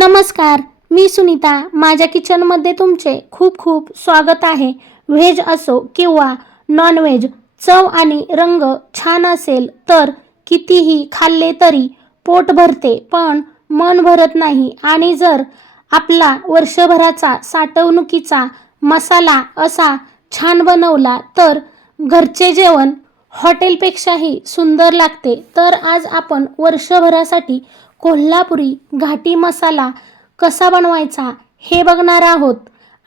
नमस्कार मी सुनीता. माझ्या किचनमध्ये तुमचे खूप खूप स्वागत आहे. व्हेज असो किंवा नॉनव्हेज चव आणि रंग छान असेल तर कितीही खाल्ले तरी पोट भरते पण मन भरत नाही. आणि जर आपला वर्षभराचा साठवणुकीचा मसाला असा छान बनवला तर घरचे जेवण हॉटेलपेक्षाही सुंदर लागते. तर आज आपण वर्षभरासाठी कोल्हापुरी घाटी मसाला कसा बनवायचा हे बघणार आहोत.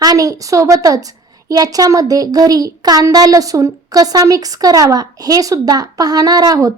आणि सोबतच याच्यामध्ये घरी कांदा लसूण कसा मिक्स करावा हे सुद्धा पाहणार आहोत.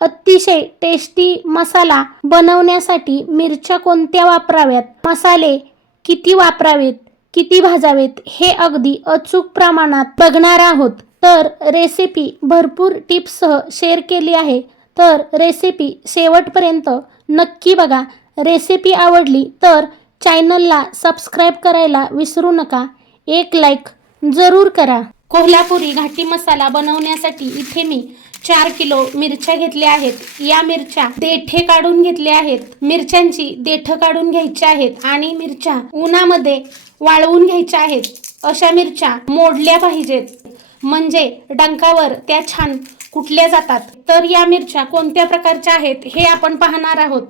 अतिशय टेस्टी मसाला बनवण्यासाठी मिरच्या कोणत्या वापराव्यात? मसाले किती वापरावेत? किती भाजावेत? हे अगदी अचूक प्रमाणात बघणार आहोत. तर रेसिपी भरपूर टिप्ससह शेअर केली आहे. तर रेसिपी शेवटपर्यंत नक्की बघा. रेसिपी आवडली तर चॅनलला सबस्क्राईब करायला विसरू नका. एक लाईक जरूर करा. कोल्हापुरी घाटी मसाला बनवण्यासाठी इथे मी चार किलो मिरच्या घेतल्या आहेत. या मिरच्या देठे काढून घेतल्या आहेत. मिरच्यांची देठ काढून घ्यायच्या आहेत आणि मिरच्या उन्हामध्ये वाळवून घ्यायच्या आहेत. अशा मिरच्या मोडल्या पाहिजेत. म्हणजे डंकावर त्या छान कुटल्या जातात? तर या मिरच्या कोणत्या प्रकारच्या आहेत हे आपण पाहणार आहोत.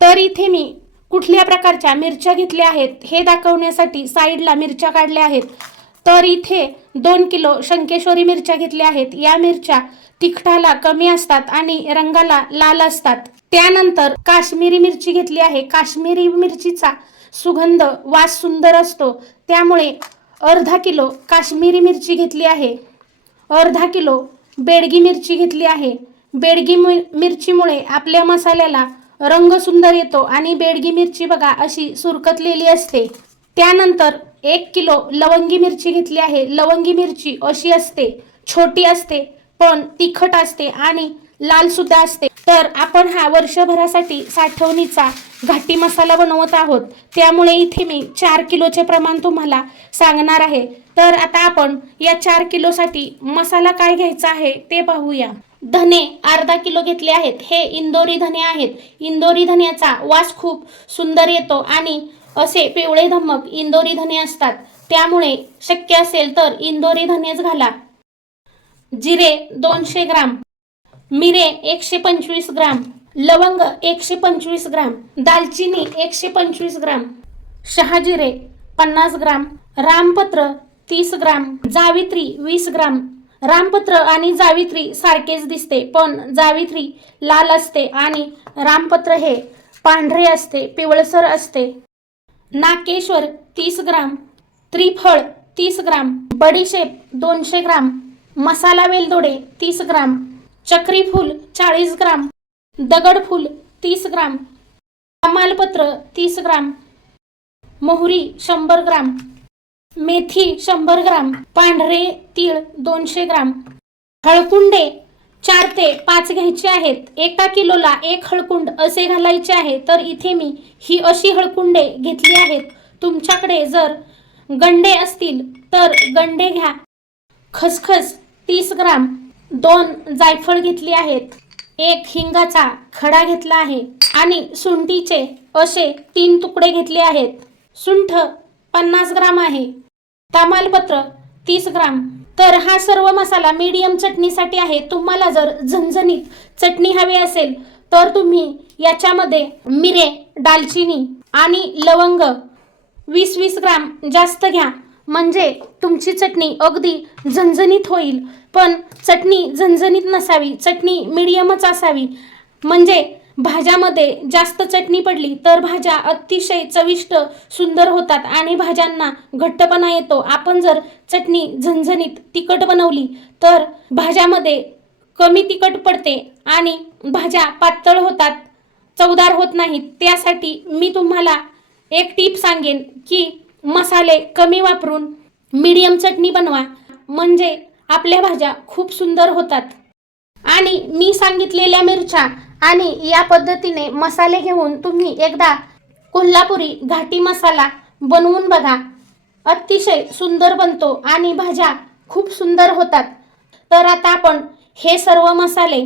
तर इथे मी कुठल्या प्रकारच्या मिरच्या घेतल्या आहेत हे दाखवण्यासाठी साईडला मिरच्या काढल्या आहेत. तर इथे दोन किलो शंकेश्वरी मिरच्या घेतल्या आहेत. या मिरच्या तिखटाला कमी असतात आणि रंगाला लाल असतात. त्यानंतर काश्मीरी मिरची घेतली आहे. काश्मीरी मिरचीचा सुगंध वास सुंदर असतो. त्यामुळे अर्धा किलो काश्मीरी मिरची घेतली आहे. अर्धा किलो बेडगी मिरची घेतली आहे. बेडगी मि- मिरचीमुळे आपल्या मसाल्याला रंग सुंदर येतो आणि बेडगी मिरची बघा अशी सुरकतलेली असते. त्यानंतर एक किलो लवंगी मिरची घेतली आहे. लवंगी मिरची अशी असते छोटी असते पण तिखट असते आणि लालसुद्धा असते. तर आपण हा वर्षभरासाठी साठवणीचा घाटी मसाला बनवत आहोत. त्यामुळे इथे मी चार किलोचे प्रमाण तुम्हाला सांगणार आहे. तर आता आपण या चार किलोसाठी मसाला काय घ्यायचा आहे ते पाहूया. धने अर्धा किलो घेतले आहेत. हे इंदोरी धने आहेत. इंदोरी धन्याचा वास खूप सुंदर येतो आणि असे पिवळे धमक इंदोरी धने असतात. त्यामुळे शक्य असेल तर इंदोरी धनेच घाला. जिरे दोनशे ग्राम. मिरे एकशे पंचवीस ग्राम. लवंग एकशे पंचवीस ग्राम दालचिनी एकशे पंचवीस ग्राम शहाजिरे पन्नास ग्राम रामपत्र तीस ग्राम जावित्री वीस ग्राम. रामपत्र आणि जावित्री सारखेच दिसते पण जावित्री लाल असते आणि रामपत्र हे पांढरे असते पिवळसर असते. नाकेश्वर तीस ग्राम त्रिफळ तीस ग्राम बडीशेप दोनशे ग्राम मसाला वेलदोडे तीस ग्राम चक्रीफूल चाळीस ग्राम दगडफूल तीस ग्राम तमालपत्र तीस ग्राम मोहरी शंभर ग्राम मेथी शंभर ग्राम पांढरे तीळ दोनशे ग्राम हळकुंडे चार ते पाच घ्यायचे आहेत. एका किलोला एक हळकुंड असे घालायचे आहे. तर इथे मी ही अशी हळकुंडे घेतली आहेत. तुमच्याकडे जर गंडे असतील तर गंडे घ्या. खसखस तीस ग्राम दोन जायफळ घेतली आहेत. एक हिंगाचा खडा घेतला आहे आणि सुंठीचे असे तीन तुकडे घेतले आहेत. सुंठ पन्नास ग्राम आहे. तमालपत्र तीस ग्राम. तर हा सर्व मसाला मीडियम चटणीसाठी आहे. तुम्हाला जर झणझणीत चटणी हवी असेल तर तुम्ही याच्यामध्ये मिरे दालचिनी आणि लवंग वीस वीस ग्राम जास्त घ्या. म्हणजे तुमची चटणी अगदी झणझणीत होईल. पण चटणी झणझणीत नसावी चटणी मिडियमच असावी. म्हणजे भाज्यामध्ये जास्त चटणी पडली तर भाज्या अतिशय चविष्ट सुंदर होतात आणि भाज्यांना घट्टपणा येतो. आपण जर चटणी झणझणीत तिखट बनवली तर भाज्यामध्ये कमी तिखट पडते आणि भाज्या पातळ होतात चवदार होत नाहीत. त्यासाठी मी तुम्हाला एक टीप सांगेन की मसाले कमी वापरून मीडियम चटणी बनवा. म्हणजे आपल्या भाज्या खूप सुंदर होतात. आणि मी सांगितलेल्या मिरच्या आणि या पद्धतीने मसाले घेऊन तुम्ही एकदा कोल्हापुरी घाटी मसाला बनवून बघा. अतिशय सुंदर बनतो आणि भाज्या खूप सुंदर होतात. तर आता आपण हे सर्व मसाले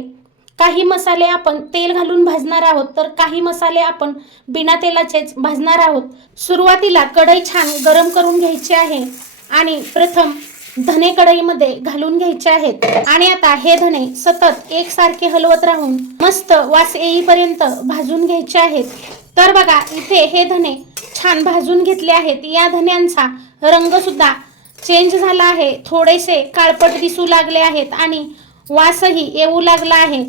काही मसाले आपण तेल घालून भाजणार आहोत तर काही मसाले आपण बिना तेलाचेच भाजणार आहोत. सुरुवातीला कढई छान गरम करून घ्यायची आहे. आणि प्रथम धने कढईमध्ये घालून घ्यायचे आहेत. आणि आता हे धने सतत एकसारखे हलवत राहून मस्त वास येईपर्यंत भाजून घ्यायचे आहेत. तर बघा इथे हे धने छान भाजून घेतले आहेत. या धन्यांचा रंग सुद्धा चेंज झाला आहे. थोडेसे काळपट दिसू लागले आहेत आणि वासही येऊ लागला आहे.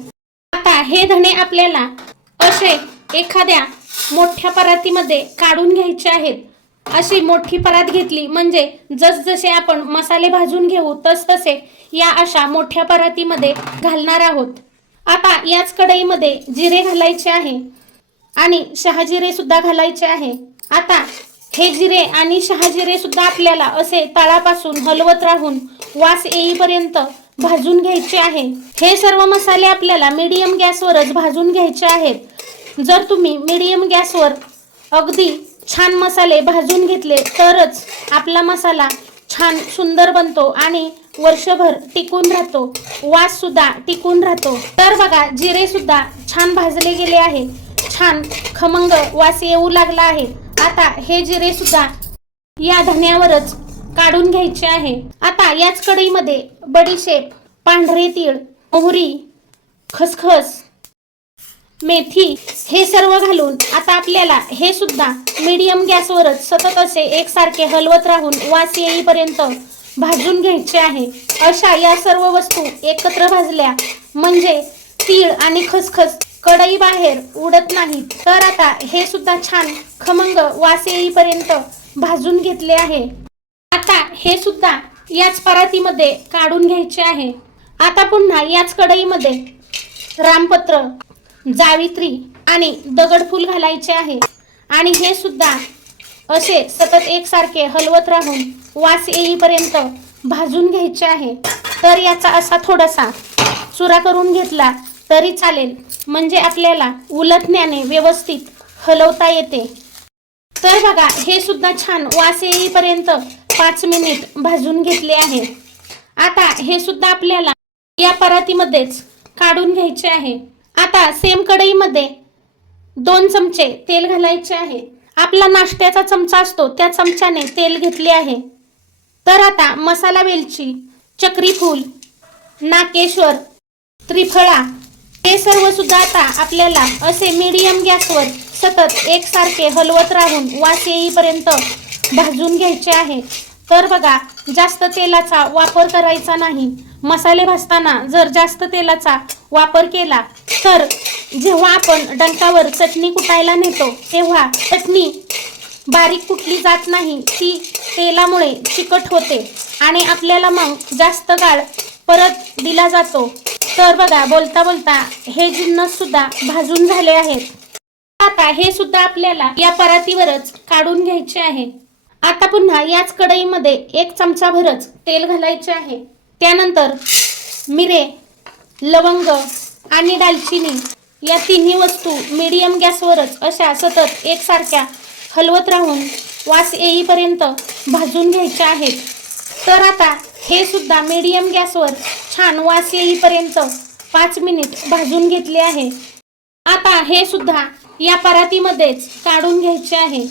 आता हे धणे आपल्याला असे एखाद्या मोठ्या परातीमध्ये काढून घ्यायचे आहेत. अशी मोठी परात घेतली. म्हणजे जसजसे आपण मसाले भाजून घेऊ तसतसे या अशा मोठ्या परातीमध्ये घालणार आहोत. आता याच कढईमध्ये जिरे घालायचे आहे आणि शहाजिरे सुद्धा घालायचे आहे. आता हे जिरे आणि शहाजिरे सुद्धा आपल्याला असे तळापासून हलवत राहून वास येईपर्यंत भाजून घ्यायचे आहे. हे सर्व मसाले आपल्याला मीडियम गॅसवरच भाजून घ्यायचे आहेत. जर तुम्ही मीडियम गॅसवर अगदी छान मसाले भाजून घेतले तरच आपला मसाला छान सुंदर बनतो आणि वर्षभर टिकून राहतो. वास सुद्धा टिकून राहतो. तर बघा जिरे सुद्धा छान भाजले गेले आहे छान खमंग वास येऊ लागला आहे. आता हे जिरे सुद्धा या धन्यावरच काढून घ्यायचे आहे. आता याच कढईमध्ये बडीशेप पांढरे तीळ मोहरी खसखस मेथी हे सर्व घालून आता आपल्याला हे सुद्धा मीडियम गॅसवरच सतत असे एकसारखे हलवत राहून वास येईपर्यंत भाजून घ्यायचे आहे. अशा या सर्व वस्तू एकत्र भाजल्या म्हणजे तीळ आणि खसखस कढई बाहेर उडत नाही. तर आता हे सुद्धा छान खमंग वास येईपर्यंत भाजून घेतले आहे. आता हे सुद्धा याच परातीमध्ये काढून घ्यायचे आहे. आता पुन्हा याच कढईमध्ये रामपत्र जावित्री आणि दगडफूल घालायचे आहे. आणि हे सुद्धा असे सतत एकसारखे हलवत राहून वास येईपर्यंत भाजून घ्यायचे आहे. तर याचा असा थोडासा चुरा करून घेतला तरी चालेल. म्हणजे आपल्याला उलटण्याने व्यवस्थित हलवता येते. तर बघा हे सुद्धा छान वास येईपर्यंत पाच मिनिट भाजून घेतले आहे. आता हे सुद्धा आपल्याला या परातीमध्येच काढून घ्यायचे आहे. आता सेम कढईमध्ये दोन चमचे तेल घालायचे आहे. आपला नाश्त्याचा चमचा असतो त्या चमच्याने तेल घेतले आहे. तर आता मसाला वेलची चक्रीफूल नाकेश्वर त्रिफळा हे सर्व सुद्धा आता आपल्याला असे मीडियम गॅसवर सतत एकसारखे हलवत राहून वास येईपर्यंत भाजून घ्यायचे आहे. तर बघा जास्त तेलाचा वापर करायचा नाही. मसाले भाजताना जर जास्त तेलाचा वापर केला तर जेव्हा आपण डंकावर चटणी कुटायला नेतो तेव्हा चटणी बारीक कुटली जात नाही. ती तेलामुळे चिकट होते आणि आपल्याला मग जास्त काळ परत दिला जातो. तर बघा बोलता बोलता हे जिन्नस सुद्धा भाजून झाले आहेत. आता हे सुद्धा आपल्याला या परातीवरच काढून घ्यायचे आहे. आता पुन्हा याच कढईमध्ये एक चमचा भरच तेल घालायचे आहे. त्यानंतर मिरे लवंग आणि दालचिनी या तिन्ही वस्तू मीडियम गॅसवरच अशा सतत एकसारख्या हलवत राहून वास येईपर्यंत भाजून घ्यायच्या आहेत. तर आता हे सुद्धा मीडियम गॅसवर छान वास येईपर्यंत पाच मिनिट भाजून घेतले आहे. आता हे सुद्धा या परातीमध्येच काढून घ्यायचे आहे.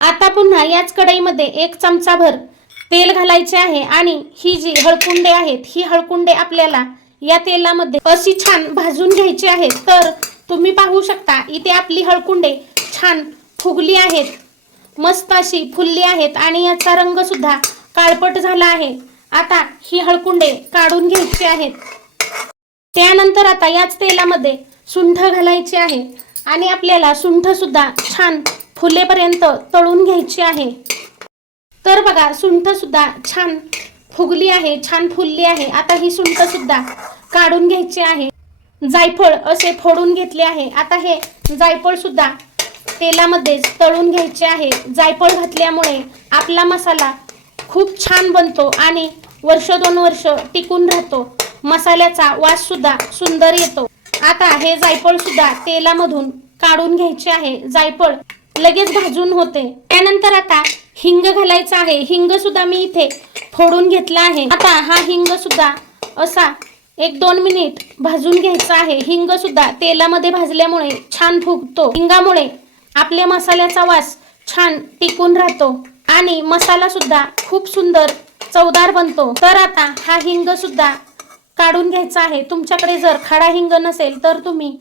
आता पुन्हा याच कढईमध्ये एक चमचाभर तेल घालायचे आहे आणि ही जी हळकुंडे आहेत ही हळकुंडे आपल्याला या तेलामध्ये अशी छान भाजून घ्यायची आहे. तर तुम्ही पाहू शकता इथे आपली हळकुंडे छान फुगली आहेत. मस्त अशी फुलली आहेत आणि याचा रंग सुद्धा काळपट झाला आहे. आता ही हळकुंडे काढून घ्यायची आहेत. त्यानंतर आता याच तेलामध्ये सुंठ घालायची आहे आणि आपल्याला सुंठ सुद्धा छान फुलेपर्यंत तळून घ्यायची आहे. तर बघा सुंठ सुद्धा छान फुगली आहे छान फुलली आहे. आता ही सुंठ सुद्धा काढून घ्यायचे आहे. जायफळ असे फोडून घेतले आहे. आता हे जायफळ सुद्धा तेलामध्येच तळून घ्यायचे आहे. जायफळ घातल्यामुळे आपला मसाला खूप छान बनतो आणि वर्ष दोन वर्ष टिकून राहतो. मसाल्याचा वास सुद्धा सुंदर येतो. आता हे जायफळ सुद्धा तेलामधून काढून घ्यायचे आहे. जायफळ लगेच भाजून होते. त्यानंतर आता हिंग घालायचा आहे. हिंग सुद्धा मी इथे फोडून घेतला आहे. आता हा हिंग सुद्धा असा एक दोन मिनिट भाजून घ्यायचं आहे. हिंग सुद्धा तेलामध्ये भाजल्यामुळे छान फुगतो. हिंगामुळे आपल्या मसाल्याचा वास छान टिकून राहतो आणि मसाला सुद्धा खूप सुंदर चवदार बनतो. तर आता हा हिंग सुद्धा काढून घ्यायचा आहे. तुमच्याकडे जर खाडा हिंग नसेल तर तुम्ही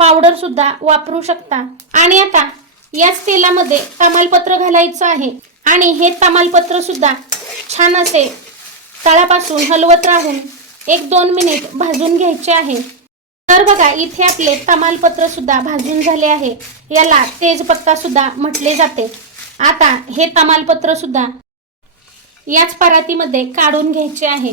पावडर सुद्धा वापरू शकता. आणि आता याच तेलामध्ये तमालपत्र घालायचं आहे. आणि हे तमालपत्र सुद्धा छान असे तळापासून हलवत राहून एक दोन मिनिट भाजून घ्यायचे आहे. तर बघा इथे आपले तमालपत्र सुद्धा भाजून झाले आहे. याला तेजपत्ता सुद्धा म्हटले जाते. आता हे तमालपत्र सुद्धा याच परातीमध्ये काढून घ्यायचे आहे.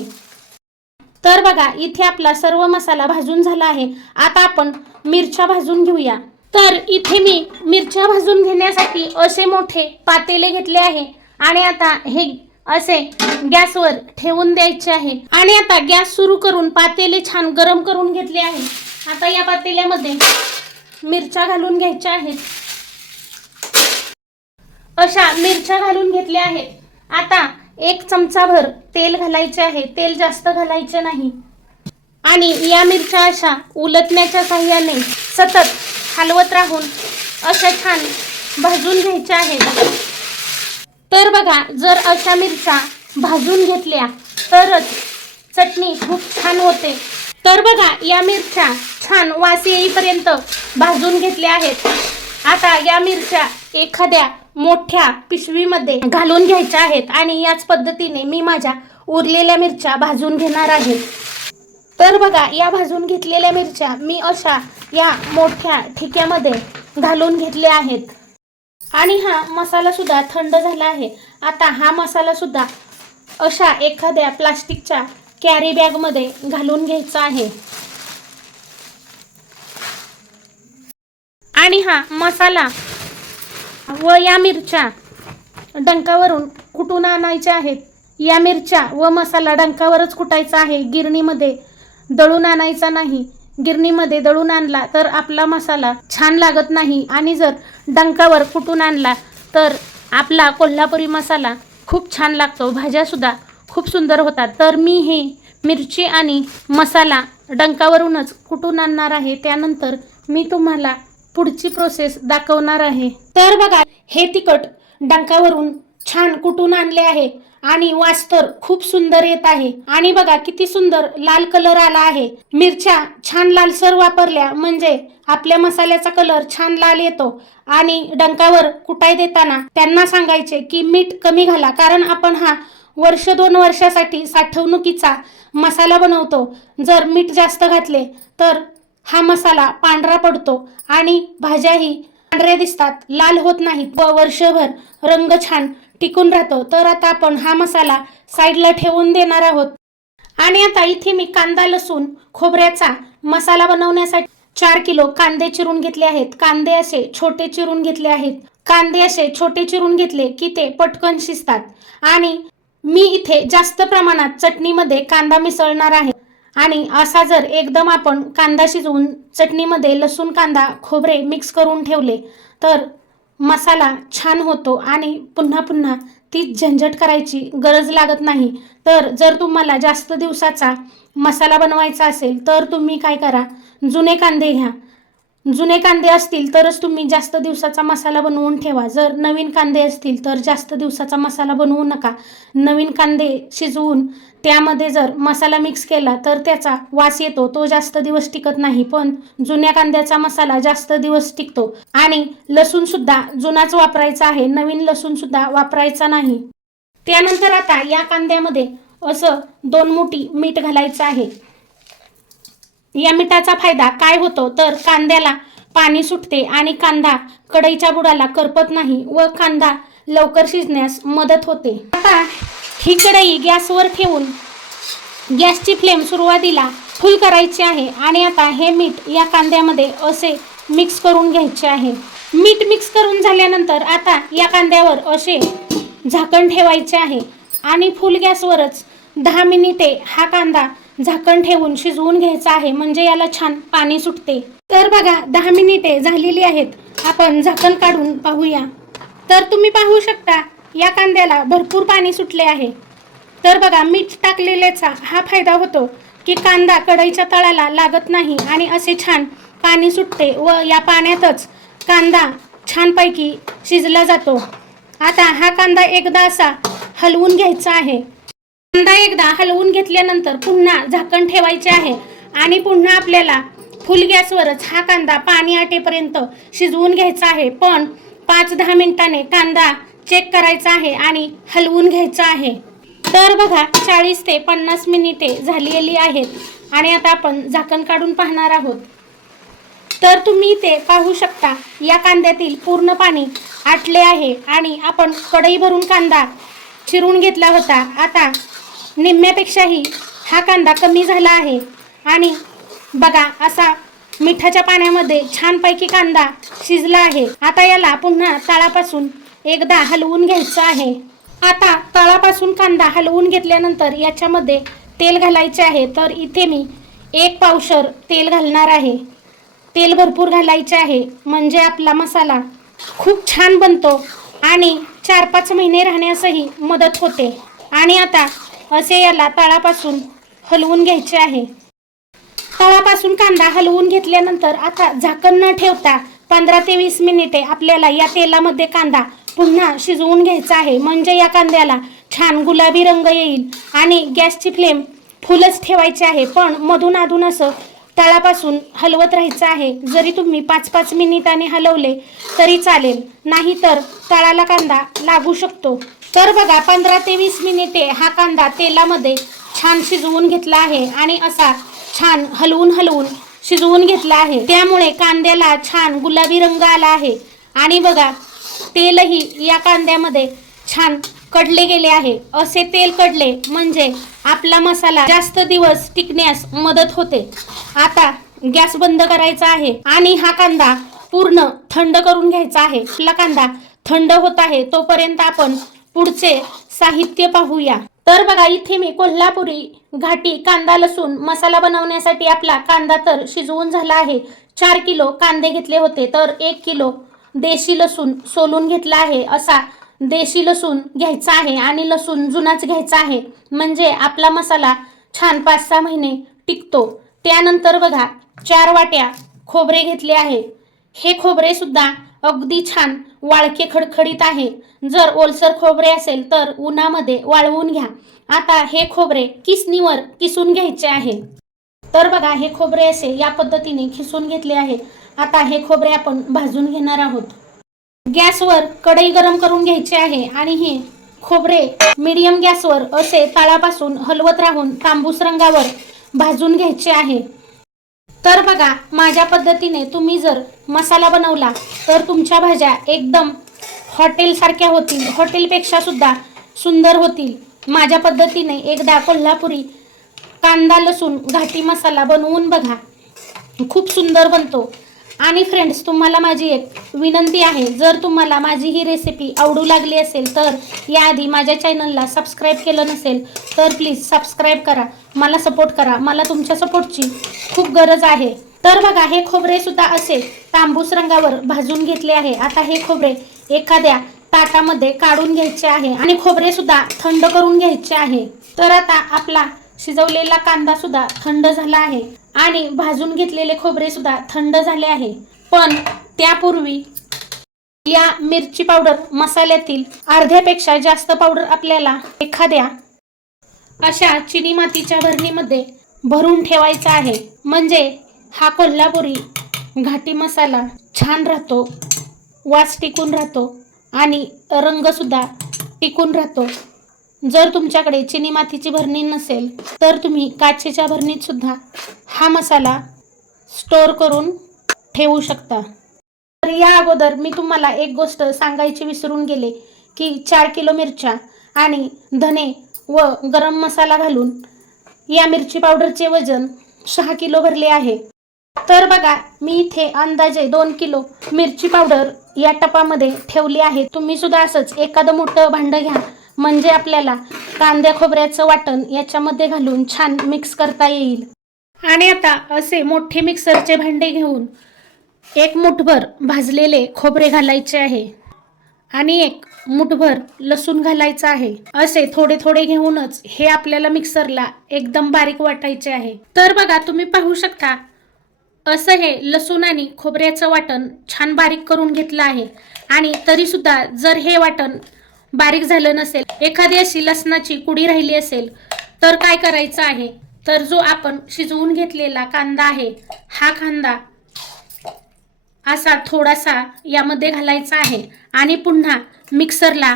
तर बघा इथे आपला सर्व मसाला भाजून झाला आहे. आता आपण मिरच्या भाजून घेऊया. तर इथे मी मिरच्या भाजून घेण्यासाठी असे मोठे पातेले घेतले आहे. आणि आता हे असे गॅसवर ठेवून द्यायचे आहे. आणि आता गॅस सुरू करून पातेले छान गरम करून घेतले आहे. आता या पातेल्यामध्ये मिरच्या घालून घ्यायच्या आहेत. अशा मिरच्या घालून घेतल्या आहेत. आता एक चमचाभर तेल घालायचे आहे. तेल जास्त घालायचे नाही. आणि या मिरच्या अशा उलटण्याच्या साह्याने सतत हलवत राहून अशा छान भाजून घ्यायच्या आहेत. तर बघा जर अशा मिरच्या भाजून घेतल्या तरच चटणी खूप छान होते. तर बघा या मिरच्या छान वास येईपर्यंत भाजून घेतल्या आहेत. आता या मिरच्या एखाद्या मोठ्या पिशवीमध्ये घालून घ्यायच्या आहेत आणि याच पद्धतीने मी माझ्या उरलेल्या मिरच्या भाजून घेणार आहे. तर बघा या भाजून घेतलेल्या मिरच्या मी अशा या मोठ्या ठिक्यामध्ये घालून घेतल्या आहेत. आणि हा मसाला सुद्धा थंड झाला आहे. आता हा मसाला सुद्धा अशा एखाद्या प्लास्टिकच्या कॅरी बॅगमध्ये घालून घ्यायचा आहे. आणि हा मसाला व या मिरच्या डंकावरून कुटून आणायच्या आहेत? या मिरच्या व मसाला डंकावरच कुटायचा आहे. गिरणीमध्ये दळून आणायचा नाही. गिरणीमध्ये दळून आणला तर आपला मसाला छान लागत नाही. आणि जर डंकावर कुटून आणला तर आपला कोल्हापुरी मसाला खूप छान लागतो. भाज्यासुद्धा खूप सुंदर होतात. तर मी हे मिरची आणि मसाला डंकावरूनच कुटून आणणार आहे. त्यानंतर मी तुम्हाला पुढची प्रोसेस दाखवणार आहे. तर बघा हे तिखट डंकावरून छान कुटून आणले आहे. आणि वास्तर खूप सुंदर येत आहे. आणि बघा किती सुंदर लाल कलर आला आहे. मिरच्या छान लालसर वापरल्या म्हणजे आपल्या मसाल्याचा कलर छान लाल येतो. आणि डंकावर कुटाई देताना त्यांना सांगायचे की मीठ कमी घाला कारण आपण हा वर्ष दोन वर्षासाठी साठवणुकीचा मसाला बनवतो. जर मीठ जास्त घातले तर हा मसाला पांढरा पडतो आणि भाज्याही पांढऱ्या दिसतात लाल होत नाहीत व वर्षभर रंग छान टिकून राहतो. तर आता आपण हा मसाला साईडला ठेवून देणार आहोत. आणि आता इथे मी कांदा लसूण खोबऱ्याचा मसाला बनवण्यासाठी चार किलो कांदे चिरून घेतले आहेत. कांदे असे छोटे चिरून घेतले आहेत. कांदे असे छोटे चिरून घेतले की ते पटकन शिजतात. आणि मी इथे जास्त प्रमाणात चटणीमध्ये कांदा मिसळणार आहे. आणि असा जर एकदम आपण कांदा शिजवून चटणीमध्ये लसूण कांदा खोबरे मिक्स करून ठेवले तर मसाला छान होतो आणि पुन्हा पुन्हा ती झंझट करायची गरज लागत नाही. तर जर तुम्हाला जास्त दिवसाचा मसाला बनवायचा असेल तर तुम्ही काय करा जुने कांदे घ्या. जुने कांदे असतील तरच तुम्ही जास्त दिवसाचा मसाला बनवून ठेवा. जर नवीन कांदे असतील तर जास्त दिवसाचा मसाला बनवू नका. नवीन कांदे शिजवून त्यामध्ये जर मसाला मिक्स केला तर त्याचा वास येतो. तो जास्त दिवस टिकत नाही पण जुन्या कांद्याचा मसाला जास्त दिवस टिकतो. आणि लसूण सुद्धा जुनाच वापरायचा आहे. नवीन लसूण सुद्धा वापरायचा नाही. त्यानंतर आता या कांद्यामध्ये असं दोन मुठी मीठ घालायचं आहे. या मिठाचा फायदा काय होतो? तर कांद्याला पाणी सुटते आणि कांदा कढईच्या बुडाला करपत नाही व कांदा लवकर शिजण्यास मदत होते. आता ही कढई गॅसवर ठेवून गॅसची फ्लेम सुरुवातीला फुल करायची आहे आणि आता हे मीठ या कांद्यामध्ये असे मिक्स करून घ्यायचे आहे. मीठ मिक्स करून झाल्यानंतर आता या कांद्यावर असे झाकण ठेवायचे आहे आणि फुल गॅसवरच दहा मिनिटे हा कांदा झाकण ठेवून शिजवून घ्यायचं आहे म्हणजे याला छान पाणी सुटते. तर बघा दहा मिनिटे झालेली आहेत. आपण झाकण काढून पाहूया. तर तुम्ही पाहू शकता या कांद्याला भरपूर पाणी सुटले आहे. तर बघा मीठ टाकलेल्याचा हा फायदा होतो की कांदा कढईच्या तळाला लागत नाही आणि असे छान पाणी सुटते व या पाण्यातच कांदा छानपैकी शिजला जातो. आता हा कांदा एकदा असा हलवून घ्यायचा आहे. कांदा एकदा हलवून घेतल्यानंतर पुन्हा झाकण ठेवायचे आहे. आणि पुन्हा आपल्याला फुल गॅसवरच हा कांदा पाणी आटेपर्यंत शिजवून घ्यायचा आहे. पण पाच दहा मिनिटाने कांदा चेक करायचा आहे आणि हलवून घ्यायचा आहे. तर बघा चाळीस ते पन्नास मिनिटे झालेली आहेत. आणि आता आपण झाकण काढून पाहणार आहोत. तर तुम्ही ते पाहू शकता या कांद्यातील पूर्ण पाणी आटले आहे. आणि आपण कढई भरून कांदा चिरून घेतला होता. आता निम्म्यापेक्षाही हा कांदा कमी झाला आहे. आणि बघा असा मिठाच्या पाण्यामध्ये छानपैकी कांदा शिजला आहे. आता याला पुन्हा तळापासून एकदा हलवून घ्यायचं आहे. आता तळापासून कांदा हलवून घेतल्यानंतर याच्यामध्ये तेल घालायचे आहे. तर इथे मी एक पावशर तेल घालणार आहे. तेल भरपूर घालायचे आहे. म्हणजे आपला मसाला खूप छान बनतो आणि चार पाच महिने राहण्यासही मदत होते. आणि आता असे याला तळापासून हलवून घ्यायचे आहे. तळापासून कांदा हलवून घेतल्यानंतर आता झाकण न ठेवता पंधरा ते वीस मिनिटे आपल्याला या तेलामध्ये कांदा पुन्हा शिजवून घ्यायचा आहे. म्हणजे या कांद्याला छान गुलाबी रंग येईल आणि गॅसची फ्लेम फुलच ठेवायची आहे. पण मधून अधून असं तळापासून हलवत राहायचं आहे. जरी तुम्ही पाच पाच मिनिटाने हलवले तरी चालेल. नाही तर तळाला कांदा लागू शकतो. तर बघा पंधरा ते वीस मिनिटे हा कांदा तेलामध्ये छान शिजवून घेतला आहे आणि असा छान हलवून हलवून शिजवून घेतला आहे. त्यामुळे कांद्याला छान गुलाबी रंग आला आहे. आणि बघा तेलही या कांद्यामध्ये छान कडले गेले आहे. असे तेल कडले म्हणजे आपला मसाला जास्त दिवस टिकण्यास मदत होते. आता गॅस बंद करायचा आहे आणि हा कांदा पूर्ण थंड करून घ्यायचा आहे. आपला कांदा थंड होत आहे तोपर्यंत आपण पुढचे साहित्य पाहूया. तर बघा इथे मी कोल्हापुरी घाटी कांदा लसूण मसाला बनवण्यासाठी आपला कांदा तर शिजवून झाला आहे. चार किलो कांदे घेतले होते. तर एक किलो देशी लसूण सोलून घेतला आहे असा देशी लसूण घ्यायचा आहे आणि लसूण जुनाच घ्यायचा आहे. म्हणजे आपला मसाला छान पाच सहा महिने टिकतो. त्यानंतर बघा चार वाट्या खोबरे घेतले आहे. हे खोबरे सुद्धा अगदी छान वाळके खडखडीत आहे. जर ओलसर खोबरे असेल तर उन्हामध्ये वाळवून घ्या. आता हे खोबरे किसणीवर किसून घ्यायचे आहे. तर बघा हे खोबरे असे या पद्धतीने खिसून घेतले आहे. आता हे खोबरे आपण भाजून घेणार आहोत. गॅसवर कढई गरम करून घ्यायची आहे आणि हे खोबरे मीडियम गॅसवर असे तळापासून हलवत राहून तांबूस रंगावर भाजून घ्यायचे आहे. तर बघा माझ्या पद्धतीने तुम्ही जर मसाला बनवला तर तुमच्या भाज्या एकदम हॉटेलसारख्या होतील. हॉटेलपेक्षा सुद्धा सुंदर होतील. माझ्या पद्धतीने एकदा कोल्हापुरी कांदा लसूण घाटी मसाला बनवून बघा. खूप सुंदर बनतो. आणि फ्रेंड्स तुम्हाला माझी एक विनंती आहे. जर तुम्हाला माझी ही रेसिपी आवडू लागली असेल तर याआधी माझ्या चॅनलला सबस्क्राईब केलं नसेल तर प्लीज सबस्क्राईब करा. मला सपोर्ट करा. मला तुमच्या सपोर्टची खूप गरज आहे. तर बघा हे खोबरे सुद्धा असे तांबूस रंगावर भाजून घेतले आहे. आता हे खोबरे एखाद्या ताटामध्ये काढून घ्यायचे आहे आणि खोबरे सुद्धा थंड करून घ्यायचे आहे. तर आता आपला शिजवलेला कांदा सुद्धा थंड झाला आहे. आणि भाजून घेतलेले खोबरे सुद्धा थंड झाले आहे. पण त्यापूर्वी या मिरची पावडर मसाल्यातील अर्ध्यापेक्षा जास्त पावडर आपल्याला एखाद्या अशा चिनी मातीच्या भरणीमध्ये भरून ठेवायचा आहे. म्हणजे हा कोल्हापुरी घाटी मसाला छान राहतो वास टिकून राहतो आणि रंगसुद्धा टिकून राहतो. जर तुमच्याकडे चिनी मातीची भरणी नसेल तर तुम्ही काचेच्या भरणीत सुद्धा हा मसाला स्टोअर करून ठेवू शकता. तर या अगोदर मी तुम्हाला एक गोष्ट सांगायची विसरून गेले की चार किलो मिरच्या आणि धने व गरम मसाला घालून या मिरची पावडरचे वजन सहा किलो भरले आहे. तर बघा मी इथे अंदाजे दोन किलो मिरची पावडर या टपामध्ये ठेवली आहे. तुम्ही सुद्धा असंच एखादं मोठं भांडं घ्या म्हणजे आपल्याला कांद्या खोबऱ्याचं वाटण याच्यामध्ये घालून छान मिक्स करता येईल. आणि आता असे मोठे मिक्सरचे भांडे घेऊन एक मुठभर भाजलेले खोबरे घालायचे आहे आणि एक मुठभर लसूण घालायचं आहे. असे थोडे थोडे घेऊनच हे आपल्याला मिक्सरला एकदम बारीक वाटायचे आहे. तर बघा तुम्ही पाहू शकता असं हे लसूण आणि खोबऱ्याचं वाटण छान बारीक करून घेतलं आहे. आणि तरीसुद्धा जर हे वाटण बारीक झालं नसेल एखादी अशी लसणाची कुडी राहिली असेल तर काय करायचं आहे? तर जो आपण शिजवून घेतलेला कांदा आहे हा कांदा असा थोडासा यामध्ये घालायचा आहे आणि पुन्हा मिक्सरला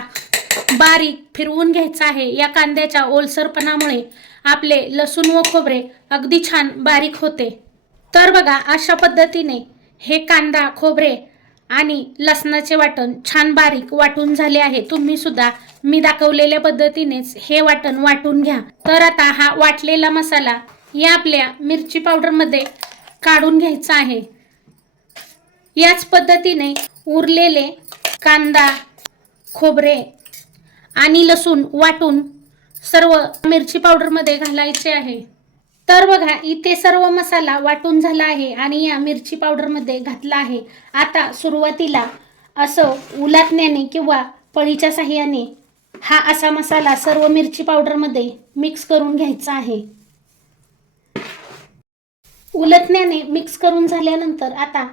बारीक फिरवून घ्यायचा आहे. या कांद्याच्या ओलसरपणामुळे आपले लसूण व खोबरे अगदी छान बारीक होते. तर बघा अशा पद्धतीने हे कांदा खोबरे आणि लसणाचे वाटण छान बारीक वाटून झाले आहे. तुम्ही सुद्धा मी दाखवलेल्या पद्धतीनेच हे वाटण वाटून घ्या. तर आता हा वाटलेला मसाला या आपल्या मिरची पावडरमध्ये काढून घ्यायचा आहे. याच पद्धतीने उरलेले कांदा खोबरे आणि लसूण वाटून सर्व मिरची पावडरमध्ये घालायचे आहे. तर बघा इथे सर्व मसाला वाटून झाला आहे आणि या मिरची पावडरमध्ये घातला आहे. आता सुरुवातीला असं उलाटण्याने किंवा पळीच्या साह्याने हा असा मसाला सर्व मिरची पावडरमध्ये मिक्स करून घ्यायचा आहे. उलटण्याने मिक्स करून झाल्यानंतर आता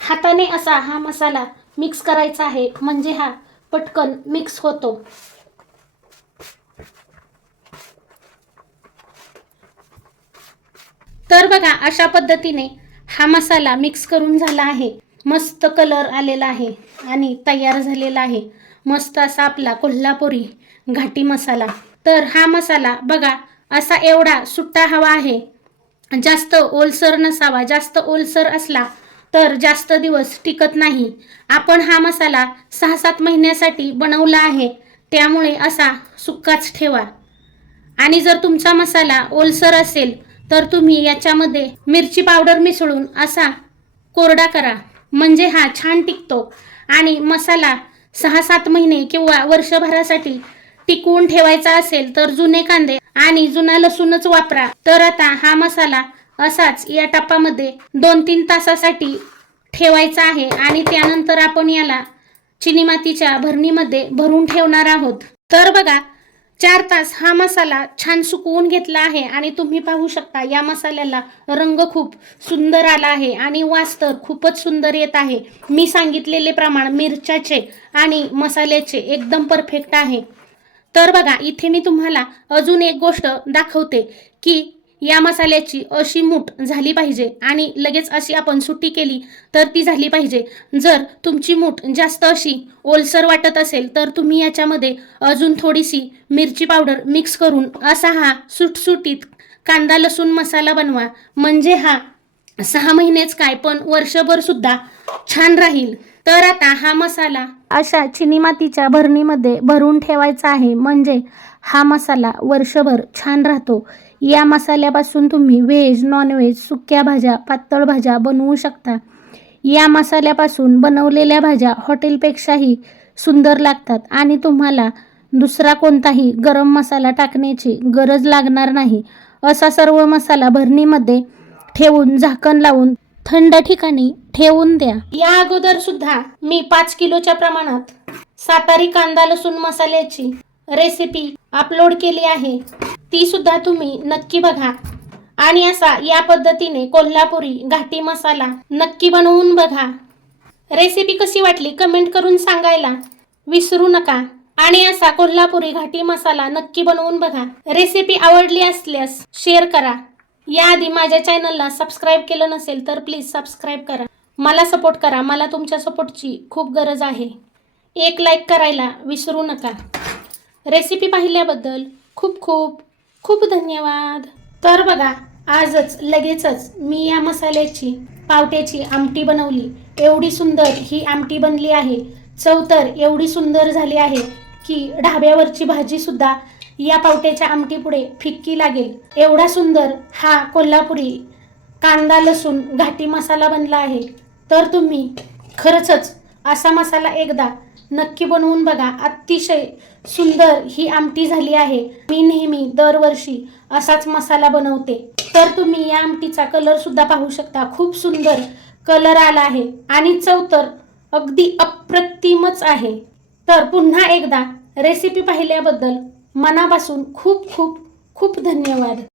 हाताने असा हा मसाला मिक्स करायचा आहे. म्हणजे हा पटकन मिक्स होतो. तर बघा अशा पद्धतीने हा मसाला मिक्स करून झाला आहे. मस्त कलर आलेला आहे आणि तयार झालेला आहे. मस्त असा आपला कोल्हापुरी घाटी मसाला. तर हा मसाला बघा असा एवढा सुट्टा हवा आहे. जास्त ओलसर नसावा जास्त ओलसर असला तर जास्त दिवस टिकत नाही. आपण हा मसाला सहा सात महिन्यासाठी बनवला आहे त्यामुळे असा सुक्काच ठेवा. आणि जर तुमचा मसाला ओलसर असेल तर तुम्ही याच्यामध्ये मिरची पावडर मिसळून असा कोरडा करा. म्हणजे हा छान टिकतो. आणि मसाला सहा सात महिने किंवा वर्षभरासाठी टिकवून ठेवायचा असेल तर जुने कांदे आणि जुना लसूणच वापरा. तर आता हा मसाला असाच या टप्पामध्ये दोन तीन तासासाठी ठेवायचा आहे आणि त्यानंतर आपण याला चिनी मातीच्या भरणीमध्ये भरून ठेवणार आहोत. तर बघा चार तास हा मसाला छान सुकवून घेतला आहे आणि तुम्ही पाहू शकता या मसाल्याला रंग खूप सुंदर आला आहे आणि वास तर खूपच सुंदर येत आहे. मी सांगितलेले प्रमाण मिरच्याचे आणि मसाल्याचे एकदम परफेक्ट आहे. तर बघा इथे मी तुम्हाला अजून एक गोष्ट दाखवते की या मसाल्याची अशी मूठ झाली पाहिजे आणि लगेच अशी आपण सुट्टी केली तर ती झाली पाहिजे. जर तुमची मूठ जास्त अशी ओलसर वाटत असेल तर तुम्ही याच्यामध्ये अजून थोडीशी मिरची पावडर मिक्स करून असा हा सुटसुटीत कांदा लसूण मसाला बनवा. म्हणजे हा सहा महिनेच काय पण वर्षभर सुद्धा छान राहील. तर आता हा मसाला अशा चिनी मातीच्या भरणीमध्ये भरून ठेवायचा आहे. म्हणजे हा मसाला वर्षभर छान राहतो. या मसाल्यापासून तुम्ही व्हेज नॉनव्हेज सुक्या भाज्या पातळ भाज्या बनवू शकता. या मसाल्यापासून बनवलेल्या भाज्या हॉटेलपेक्षाही सुंदर लागतात आणि तुम्हाला दुसरा कोणताही गरम मसाला टाकण्याची गरज लागणार नाही. असा सर्व मसाला भरणीमध्ये ठेवून झाकण लावून थंड ठिकाणी ठेवून द्या. या अगोदर सुद्धा मी पाच किलोच्या प्रमाणात सातारी कांदा लसूण मसाल्याची रेसिपी अपलोड केली आहे. ती सुद्धा तुम्ही नक्की बघा. आणि असा या पद्धतीने कोल्हापुरी घाटी मसाला नक्की बनवून बघा. रेसिपी कशी वाटली कमेंट करून सांगायला विसरू नका. आणि असा कोल्हापुरी घाटी मसाला नक्की बनवून बघा. रेसिपी आवडली असल्यास शेअर करा. याआधी माझ्या चॅनलला सबस्क्राईब केलं नसेल तर प्लीज सबस्क्राईब करा. मला सपोर्ट करा. मला तुमच्या सपोर्टची खूप गरज आहे. एक लाईक करायला विसरू नका. रेसिपी पाहिल्याबद्दल खूप खूप खूप धन्यवाद. तर बघा आजच लगेचच मी या मसाल्याची पावट्याची आमटी बनवली. एवढी सुंदर ही आमटी बनली आहे. चव तर एवढी सुंदर झाली आहे की ढाब्यावरची भाजीसुद्धा या पावट्याच्या आमटीपुढे फिक्की लागेल. एवढा सुंदर हा कोल्हापुरी कांदा लसूण घाटी मसाला बनला आहे. तर तुम्ही खरंचच असा मसाला एकदा नक्की बनवून बघा. अतिशय सुंदर ही आमटी झाली आहे. मी नेहमी दरवर्षी असाच मसाला बनवते. तर तुम्ही या आमटीचा कलर सुद्धा पाहू शकता. खूप सुंदर कलर आला आहे. आणि चव तर अगदी अप्रतिमच आहे. तर पुन्हा एकदा रेसिपी पाहिल्याबद्दल मनापासून खूप खूप खूप धन्यवाद.